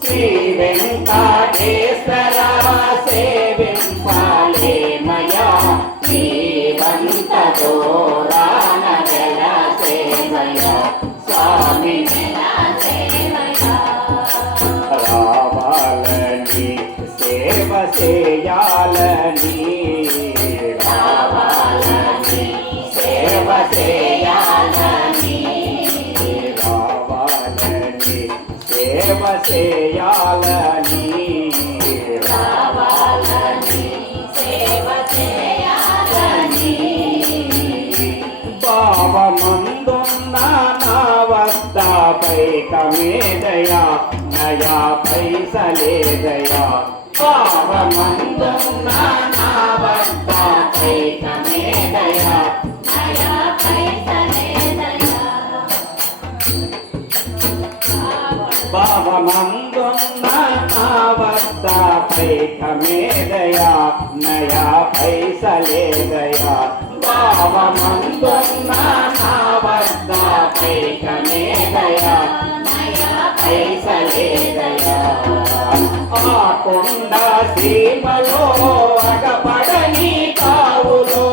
శ్రీ వెంకటేశ్వర సేవింపాలేమయా నీవంత దూరాన వెలసేవయా స్వామి రావాలని సేవ చేయాలని రావాలని సేవ చేయాలని రావాలని సేవ చేయాలని రావాలని సేవ చేయాలని భావమందున్న నా వద్ద పైకమేదయా నయా పైసలేదయా భావమందున్న నా వద్ద పైకమేదయా నయా పైసలేదయా భావమందున్న నా వద్ద పైకమేదయా నయా పైసలేదయా భావమందున్న నా వద్ద పైకమేదయా నయా పైసలేదయా ఆ కొండ సీమలో అగపడని కావులో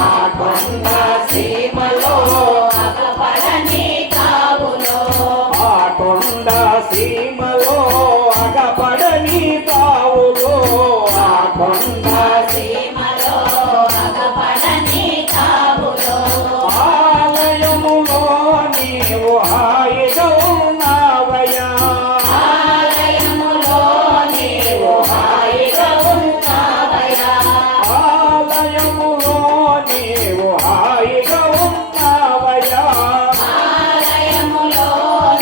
ఆ కొండ సీమలో అగపడని కావులో ఆ కొండ సీమలో అగపడని కావులో ఆ కొండ సీమలో అగపడని కావులో ఆలయములో నీవు హాయిగా ఉన్నావయ్యా ఆలయములో నీవు హాయిగా ఉన్నావయ్యా ఆలయములో నీవు హాయిగా ఉన్నావయ్యా ఆలయములో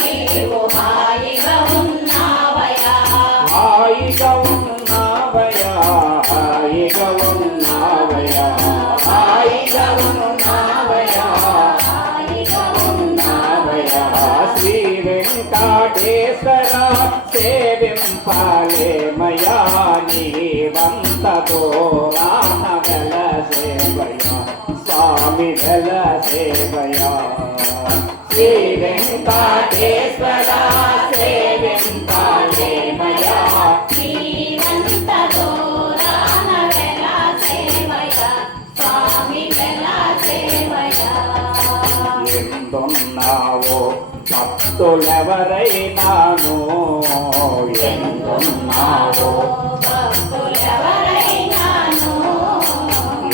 నీవు హాయిగా ఉన్నావయ్యా హాయిగా ఉన్నావయ్యా హాయిగా ఉన్నావయ్యా హాయిగా ఉన్నావయ్యా హాయిగా ఉన్నావయ్యా శ్రీ వెంకటేశ్వర సేవింపాలేమయా నీవంత దూరాన వెలసేవయా స్వామి వెలసేవయా శ్రీ వెంకటేశ్వర సేవింపాలేమయా నీవంత దూరాన వెలసేవయా స్వామి వెలసేవయా ఎందున్నావో భక్తులెవరైనాను ఎందున్నావో భక్తులెవరైనాను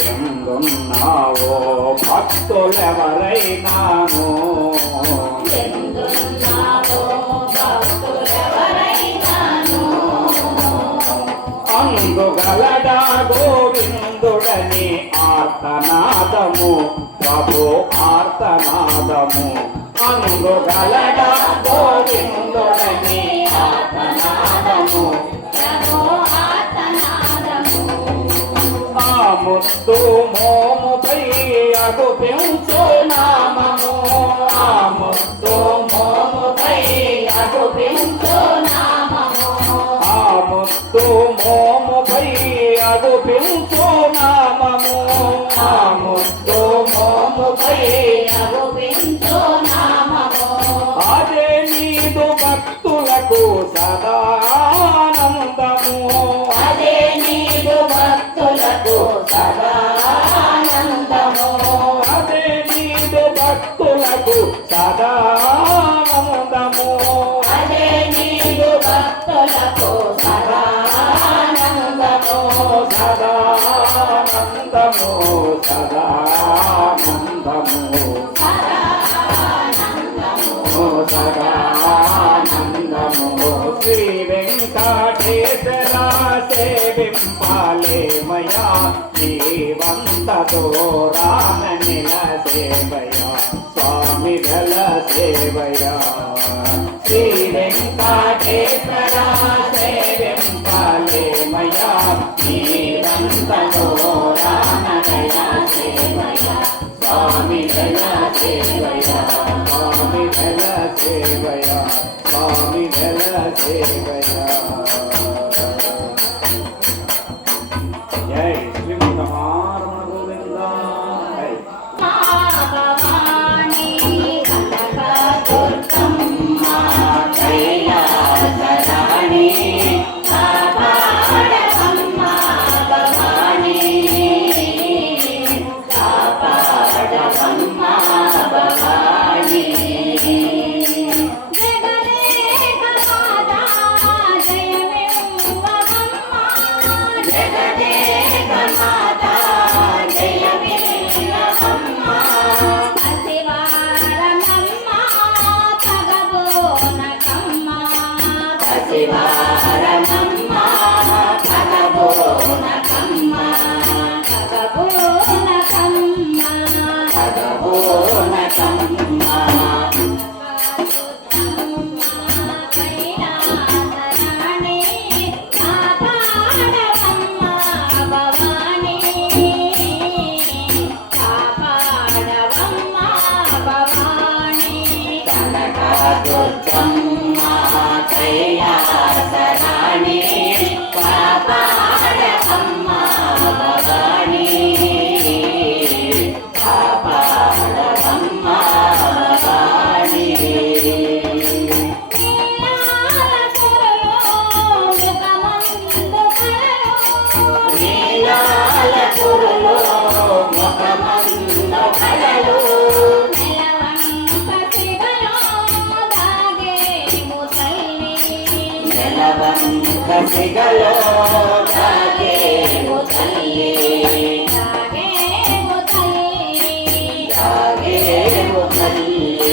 ఎందున్నావో భక్తులెవరైనాను ఎందున్నావో భక్తులెవరైనాను అందుగలడా గోవిందుడని ఆర్తనాదము ప్రభు ఆర్తనాదము అందుగలడా గోవిందుడని ఆర్తనాదము ప్రభు ఆర్తనాదము ఆ ముద్దు మోముపై అగుపించు నామము ఆ ముద్దు మోముపై అగుపించు నామము ఆ ముద్దు మోముపై అగుపించు నామము ఆ ముద్దు మోముపై అగుపించు నామము అదే నీదు భక్తులకు సదానందము అదే నీదు భక్తులకు సదానందము అదే నీదు భక్తులకు సదానందము అదే నీదు భక్తులకు సదానందము సదానందము సదానందము సదానందము శ్రీ వెంకటేశ్వర సేవింపాలేమయా నీవంత దూరాన నిలసేవయా స్వామి వెలసేవయా శ్రీ వెంకటేశ్వర సేవింపాలేమయా నీవంత దూరాన నిలసేవయా స్వామి వెలసేవయా స్వామి వెలసేవయా స్వామి వెలసేవయా జై శ్రీమన్నారాయణ గోవింద శివారమమ్మ కగబోనకమ్మ కగబోనకమ్మ దుర్గమ్మ కైలాసరాణి కాపాడవమ్మ భవాని కాపాడవమ్మ భవాని నీలాల కురులో ముఖమందు కళలు కసిగలో తాగేము తల్లి తాగేము తల్లి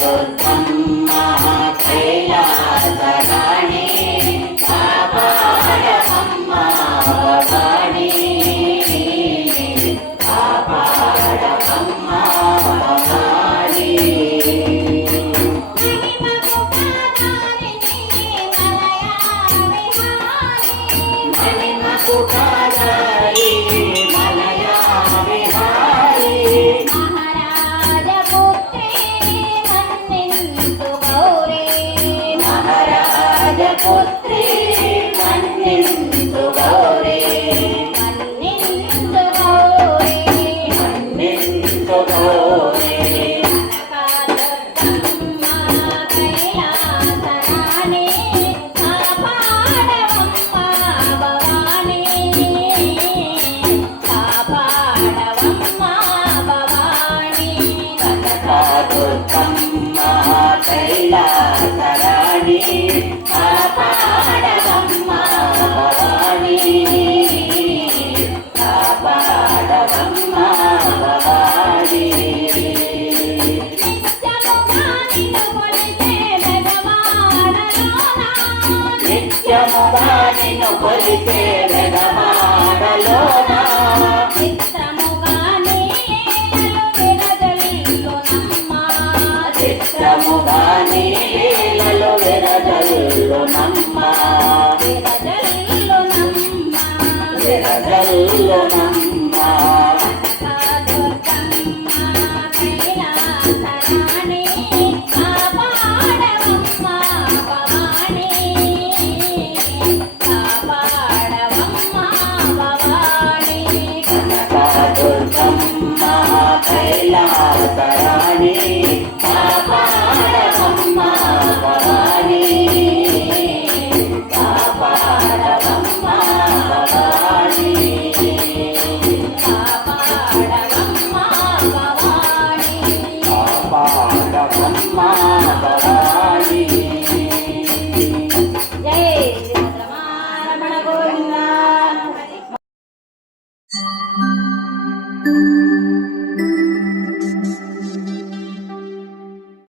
దుర్గమ్మ కైలాసరాణి కాపాడవమ్మ భవాని కాపాడవమ్మ భవాని మణిమకు కాదారి మలయా విహారి పుత్రి మన్నిందు గౌరీ మన్నిందు గౌరీ దుర్గమ్మ కైలాసరాణి కాపాడవమ్మ భవాని కాపాడవమ్మ భవాని నిత్యముగా నిన్ను కొలిచే వెగమాడలోన చిత్రముగా నీలలో విరజల్లు నమ్మ విరజల్లు నమ్మ దుర్గమ్మ కైలాసరాణి కాపాడవమ్మ భవాని కాపాడవమ్మ భవాని కాపాడవమ్మ భవాని కాపాడవమ్మ భవాని జై శ్రీ రమణ గోవింద